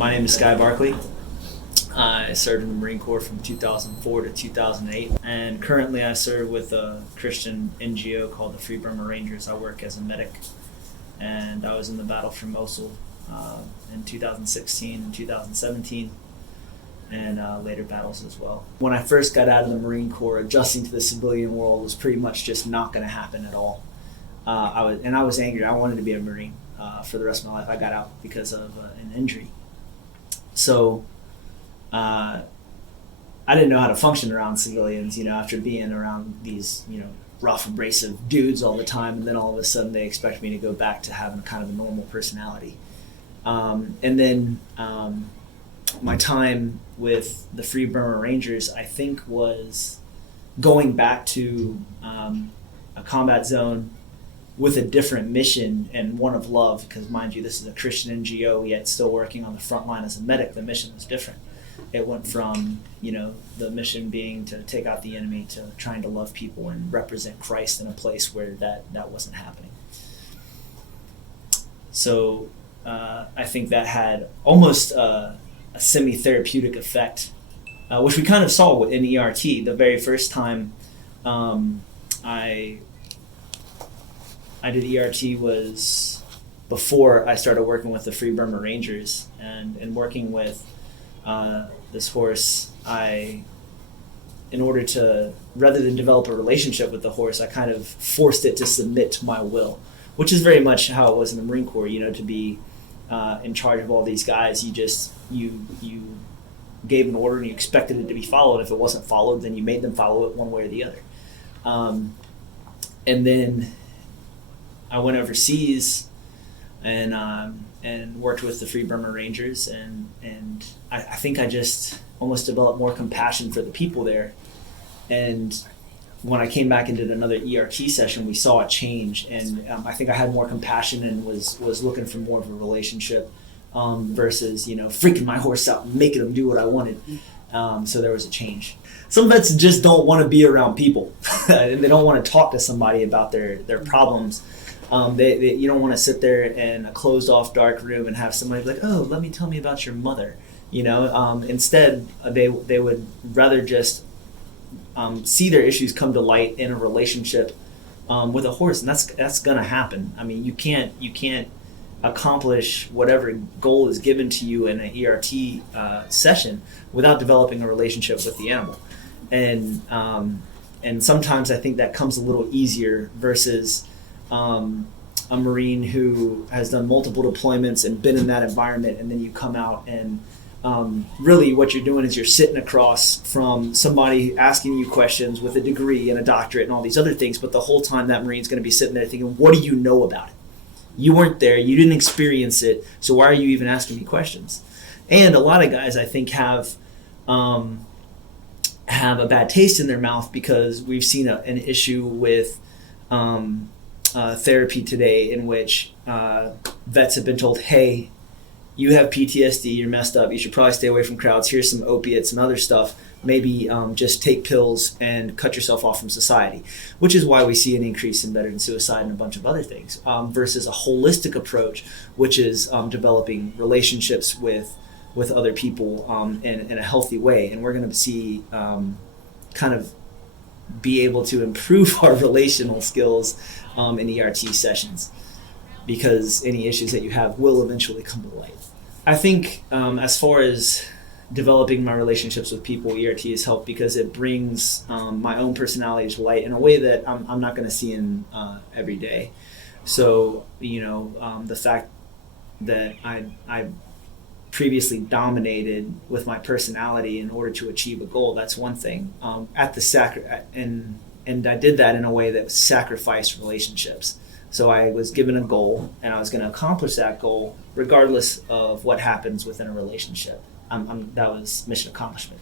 My name is Barkley. I served in the Marine Corps from 2004 to 2008, and currently I serve with a Christian NGO called the Free Burma Rangers. I work as a medic, and I was in the battle for Mosul in 2016 and 2017, and later battles as well. When I first got out of the Marine Corps, adjusting to the civilian world was pretty much just not going to happen at all. I was angry. I wanted to be a Marine for the rest of my life. I got out because of an injury. So I didn't know how to function around civilians, after being around these, rough, abrasive dudes all the time, and then all of a sudden they expect me to go back to having kind of a normal personality. And then my time with the Free Burma Rangers, I think, was going back to a combat zone with a different mission and one of love, because mind you, this is a Christian NGO, yet still working on the front line as a medic. The mission was different. It went from, the mission being to take out the enemy to trying to love people and represent Christ in a place where that wasn't happening. So I think that had almost a semi-therapeutic effect, which we kind of saw in ERT. The very first time I did ERT was before I started working with the Free Burma Rangers, and working with this horse, in order to, rather than develop a relationship with the horse, I kind of forced it to submit to my will, which is very much how it was in the Marine Corps. To be in charge of all these guys, you gave an order and you expected it to be followed. If it wasn't followed, then you made them follow it one way or the other. And then I went overseas and worked with the Free Burma Rangers, and I think I just almost developed more compassion for the people there. And when I came back and did another ERT session, we saw a change, and I think I had more compassion and was looking for more of a relationship versus freaking my horse out and making him do what I wanted. So there was a change. Some vets just don't want to be around people and they don't want to talk to somebody about their problems. You don't want to sit there in a closed off dark room and have somebody be like, oh, tell me about your mother. Instead they would rather just see their issues come to light in a relationship with a horse, and that's gonna happen. I mean, you can't accomplish whatever goal is given to you in an ERT session without developing a relationship with the animal. And sometimes I think that comes a little easier versus a Marine who has done multiple deployments and been in that environment, and then you come out and really what you're doing is you're sitting across from somebody asking you questions with a degree and a doctorate and all these other things, but the whole time that Marine's going to be sitting there thinking, what do you know about it? You weren't there, you didn't experience it, so why are you even asking me questions? And a lot of guys, I think, have a bad taste in their mouth because we've seen an issue with therapy today in which vets have been told, hey, you have PTSD, you're messed up, you should probably stay away from crowds, here's some opiates and other stuff, maybe just take pills and cut yourself off from society, which is why we see an increase in veteran suicide and a bunch of other things, versus a holistic approach, which is developing relationships with other people in a healthy way. And we're going to see kind of be able to improve our relational skills in ERT sessions, because any issues that you have will eventually come to light. I think as far as developing my relationships with people, ERT has helped because it brings my own personality to light in a way that I'm not going to see in every day. So, the fact that I previously dominated with my personality in order to achieve a goal, that's one thing. And I did that in a way that sacrificed relationships. So I was given a goal, and I was going to accomplish that goal regardless of what happens within a relationship. That was mission accomplishment.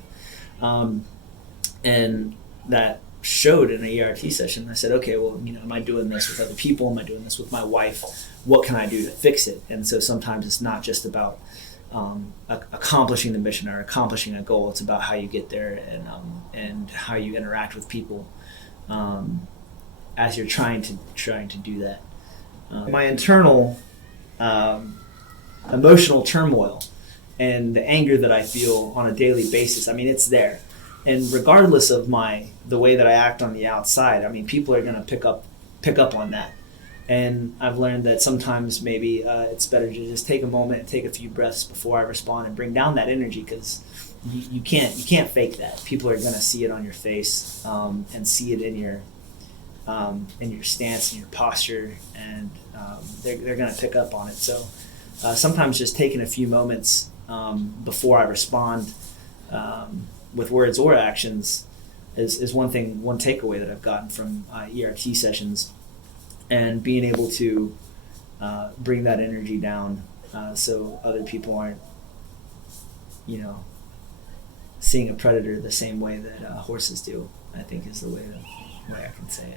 And that showed in an ERT session. I said, okay, well, am I doing this with other people? Am I doing this with my wife? What can I do to fix it? And so sometimes it's not just about accomplishing the mission or accomplishing a goal. It's about how you get there and how you interact with people as you're trying to do that. My internal emotional turmoil and the anger that I feel on a daily basis, I mean, it's there. And regardless of the way that I act on the outside, I mean, people are going to pick up on that. And I've learned that sometimes maybe it's better to just take a moment and take a few breaths before I respond and bring down that energy, because you can't fake that. People are going to see it on your face, and see it in your stance and your posture, and they're going to pick up on it. So sometimes just taking a few moments before I respond with words or actions is one takeaway that I've gotten from ERT sessions, and being able to bring that energy down so other people aren't, seeing a predator the same way that horses do, I think is the way I can say it.